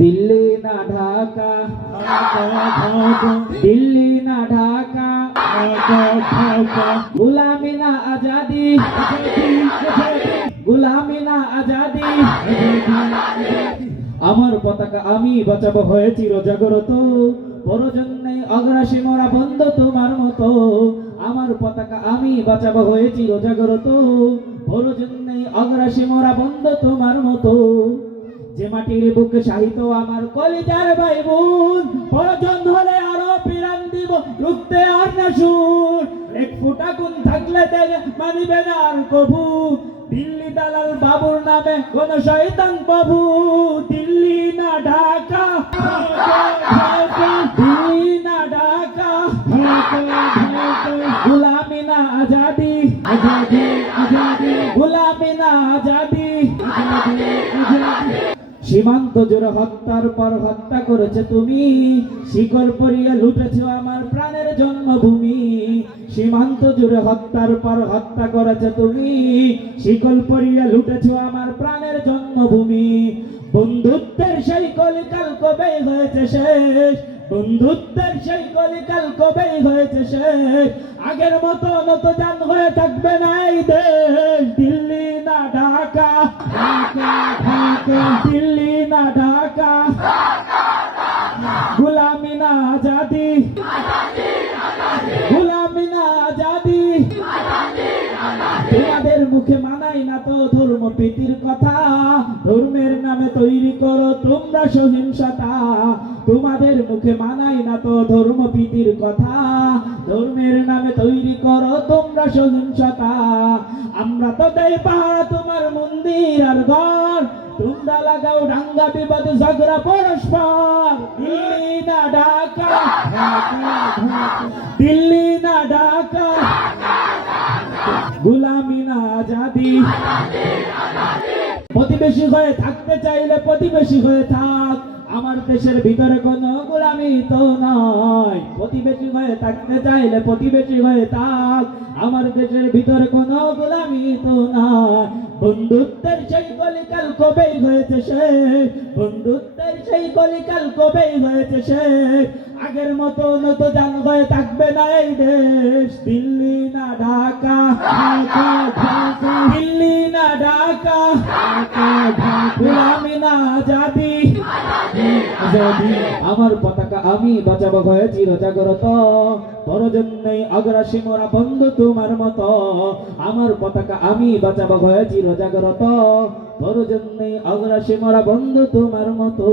দিল্লি না ঢাকা, দিল্লি না ঢাকা, গুলামি না আজাদি, গুলামি না আজাদি। আমার পতাকা আমি বাঁচাবো হয়ে চিরজাগরত, প্রয়োজনে অগ্রাসী মোরা বন্ধু তোমার মতো। আমার পতাকা আমি বাঁচাবো হয়ে চিরজাগরত, প্রয়োজনে অগ্রাসী মোরা বন্ধু তোমার মতো। যে মাটির বুকে সাহিত্য আমার কলিজার ভাই বোন, প্রয়োজন হলে আরো প্রাণ দিব, রুখতে আর না সুর। এক ফোঁটা গুণ থাকলে দেন মানিবে না আর কভু, দিল্লি দালাল বাবুর নামে কোন শয়তান প্রভু। দিল্লি না ঢাকা, দিল্লি না ঢাকা, গুলামি না আজাদি, গুলামি না আজাদি। সীমান্ত জুড়ে হত্যার পর হত্যা করেছে তুমি, শিকল পরিয়ে লুটেছ আমার প্রাণের জন্মভূমি। সীমান্ত জুড়ে হত্যার পর হত্যা করেছে তুমি, শিকল পরিয়ে লুটেছ আমার প্রাণের জন্মভূমি। বন্ধুত্বের সেই কলিকাল কবে হয়েছে শেষ, বন্ধুত্বের সেই কলিকাল কবে হয়েছে শেষ। আগের মতো নতজান হয়ে থাকবে না এই দেশ। দিল্লি না ঢাকা, দিল্লি না ঢাকা, গুলামি না আজাদি, গুলামি না আজাদি। তোমাদের মুখে মানাই না তো ধর্ম প্রীতির কথা, ধর্মের নামে তৈরি করো তোমরা সহিংসতা। তোমাদের মুখে মানাই না তো ধর্ম প্রীতির কথা, ধর্মের নামে তৈরি করো তোমরা সহিংসতা। আমরা তো দেই পাহারা তোমার মন্দির আর ঘর, তোমরা লাগাও দাঙ্গা বিবাদ ঝগড়া পরস্পর। দিল্লি না ঢাকা, দিল্লি না ঢাকা, গুলামি না আজাদি। প্রতিবেশী হয়ে থাকতে চাইলে প্রতিবেশী হয়ে থাক, আমার দেশের ভিতরে কোনো গোলামি তো নয়। প্রতিবেশী হয়ে থাকতে চাইলে প্রতিবেশী হয়ে থাক, আমার দেশের ভিতরে কোনো গোলামি তো নয়। বন্ধুত্বের সেই কলিকাল কবেই হয়েছে শেষ, বন্ধুত্বের সেই কলিকাল কবেই হয়েছে শেষ। আগের মতো নতজান হয়ে থাকবে না এই দেশ। দিল্লি না ঢাকা, দিল্লি না ঢাকা, গুলামি না আজাদি। আমার পতাকা আমি বাঁচাবো ভয়ে চিরজাগরত, প্রয়োজনেই অগ্রাসী মোরা বন্ধু তোমার মতো। আমার পতাকা আমি বাঁচাবো ভয়ে চিরজাগরত, প্রয়োজনেই অগ্রাসী মোরা বন্ধু তোমার মতো।